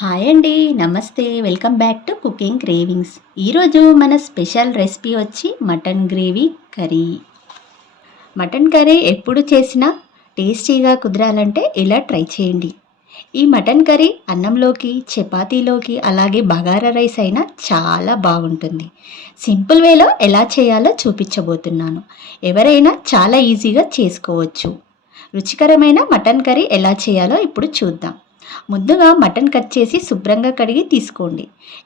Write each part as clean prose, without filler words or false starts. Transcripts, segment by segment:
Hi అండి. నమస్తే. Welcome back to cooking cravings. ఈరోజు మన స్పెషల్ రెసిపీ వచ్చి mutton gravy curry. Mutton curry ఎప్పుడు చేసినా టేస్టీగా కుదరాలంటే ఇలా ట్రై చేయండి. ఈ మటన్ కర్రీ అన్నంలోకి, చపాతీలోకి, అలాగే బగారా రైస్ అయినా చాలా బాగుంటుంది. సింపుల్ వేలో ఎలా చేయాలో చూపించబోతున్నాను. ఎవరైనా చాలా ఈజీగా చేసుకోవచ్చు. రుచికరమైన మటన్ కర్రీ ఎలా చేయాలో ఇప్పుడు చూద్దాం. ముందుగా మటన్ కట్ చేసి శుభ్రంగా కడిగి తీసుకోండి.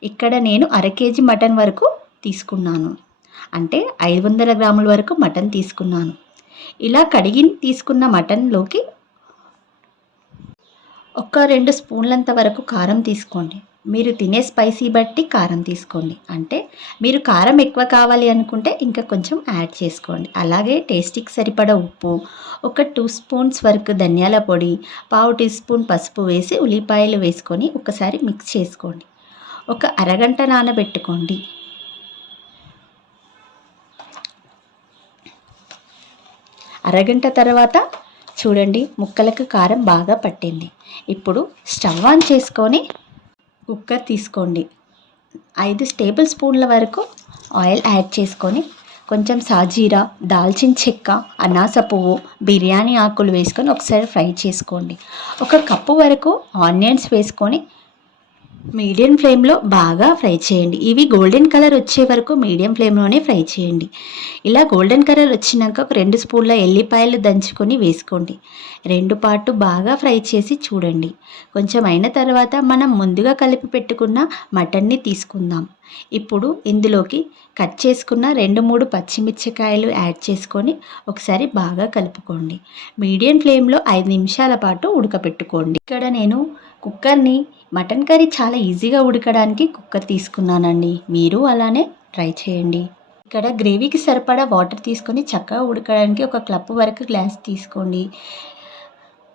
ఇక్కడ నేను అర కేజీ మటన్ వరకు తీసుకున్నాను. అంటే 500 గ్రాముల వరకు మటన్ తీసుకున్నాను. ఇలా కడిగి తీసుకున్న మటన్లోకి ఒక 2 స్పూన్లంత వరకు కారం తీసుకోండి. మీరు తినే స్పైసీ బట్టి కారం తీసుకోండి. అంటే మీరు కారం ఎక్కువ కావాలి అనుకుంటే ఇంకా కొంచెం యాడ్ చేసుకోండి. అలాగే టేస్టీకి సరిపడా ఉప్పు, ఒక 2 స్పూన్స్ వరకు ధనియాల పొడి, పావు టీ స్పూన్ పసుపు వేసి ఉల్లిపాయలు వేసుకొని ఒకసారి మిక్స్ చేసుకోండి. ఒక అరగంట నానబెట్టుకోండి. అరగంట తర్వాత చూడండి, ముక్కలకు కారం బాగా పట్టింది. ఇప్పుడు స్టవ్ ఆన్ చేసుకొని కుక్కర్ తీసుకోండి. 5 టేబుల్ స్పూన్ల వరకు ఆయిల్ యాడ్ చేసుకొని కొంచెం సాజీరా, దాల్చిన చెక్క, అనాస పువ్వు, బిర్యానీ ఆకులు వేసుకొని ఒకసారి ఫ్రై చేసుకోండి. ఒక కప్పు వరకు ఆనియన్స్ వేసుకొని మీడియం ఫ్లేమ్లో బాగా ఫ్రై చేయండి. ఇవి గోల్డెన్ కలర్ వచ్చే వరకు మీడియం ఫ్లేమ్లోనే ఫ్రై చేయండి. ఇలా గోల్డెన్ కలర్ వచ్చినాక ఒక 2 స్పూన్ల ఎల్లిపాయలు దంచుకొని వేసుకోండి. 2 పాటు బాగా ఫ్రై చేసి చూడండి. కొంచెం అయిన తర్వాత మనం ముందుగా కలిపి పెట్టుకున్న మటన్ని తీసుకుందాం. ఇప్పుడు ఇందులోకి కట్ చేసుకున్న 2-3 పచ్చిమిర్చికాయలు యాడ్ చేసుకొని ఒకసారి బాగా కలుపుకోండి. మీడియం ఫ్లేమ్లో 5 నిమిషాల పాటు ఉడకపెట్టుకోండి. ఇక్కడ నేను కుక్కర్ని మటన్ కర్రీ చాలా ఈజీగా ఉడకడానికి కుక్కర్ తీసుకున్నానండి. మీరు అలానే ట్రై చేయండి. ఇక్కడ గ్రేవీకి సరిపడా వాటర్ తీసుకొని చక్కగా ఉడకడానికి ఒక కప్పు వరకు గ్లాస్ తీసుకోండి.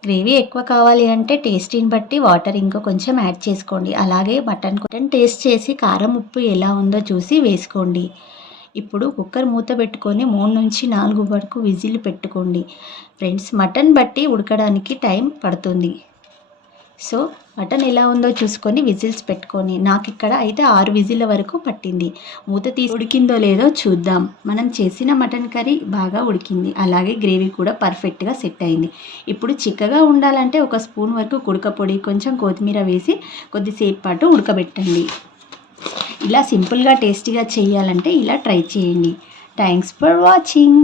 గ్రేవీ ఎక్కువ కావాలి అంటే టేస్టీని బట్టి వాటర్ ఇంకా కొంచెం యాడ్ చేసుకోండి. అలాగే మటన్ టేస్ట్ చేసి కారం ఉప్పు ఎలా ఉందో చూసి వేసుకోండి. ఇప్పుడు కుక్కర్ మూత పెట్టుకొని 3-4 వరకు విజిల్ పెట్టుకోండి. ఫ్రెండ్స్, మటన్ బట్టి ఉడకడానికి టైం పడుతుంది. సో మటన్ ఎలా ఉందో చూసుకొని విజిల్స్ పెట్టుకొని, నాకు ఇక్కడ అయితే 6 విజిల్ల వరకు పట్టింది. మూత తీసి ఉడికిందో లేదో చూద్దాం. మనం చేసిన మటన్ కర్రీ బాగా ఉడికింది. అలాగే గ్రేవీ కూడా పర్ఫెక్ట్గా సెట్ అయింది. ఇప్పుడు చిక్కగా ఉండాలంటే ఒక స్పూన్ వరకు కుడక పొడి, కొంచెం కొత్తిమీర వేసి కొద్దిసేపు పాటు ఉడకబెట్టండి. ఇలా సింపుల్గా టేస్టీగా చేయాలంటే ఇలా ట్రై చేయండి. Thanks for watching.